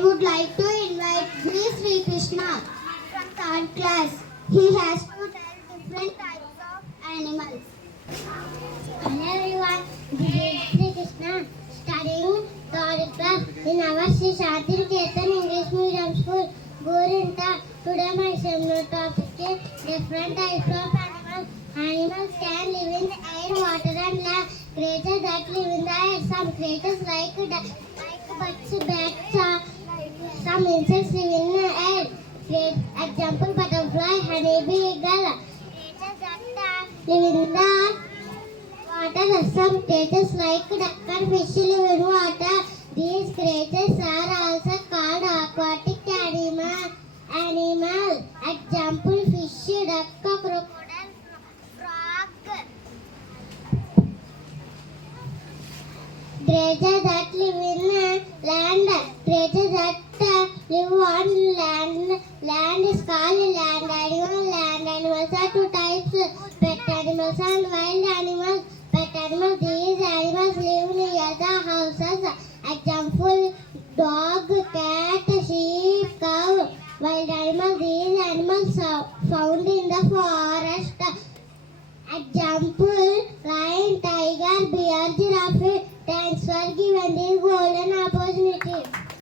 I would like to invite Sri Krishna from third class. He has to tell different types of animals. Hello everyone, this is Sri Krishna studying third class in our Sri Shanti Ketan English Medium School, Gorinta. Today my seminar topic is different types of animals. Animals can live in the air, water and land. Creatures that live in the air. Some creatures like birds, bats, some insects live in the air. Example, butterfly, honeybee, eagle. Creatures that live in the water. Some creatures like duck and fish live in water. These creatures are also called aquatic animal. Example, fish, duck, crocodile, frog. Creatures that live in land. Creatures that live on land. Land is called land animal. Land animals are two types: pet animals and wild animals. Pet animals, these animals live near the houses. Example, dog, cat, sheep, cow. Wild animals, these animals are found in the forest. Example,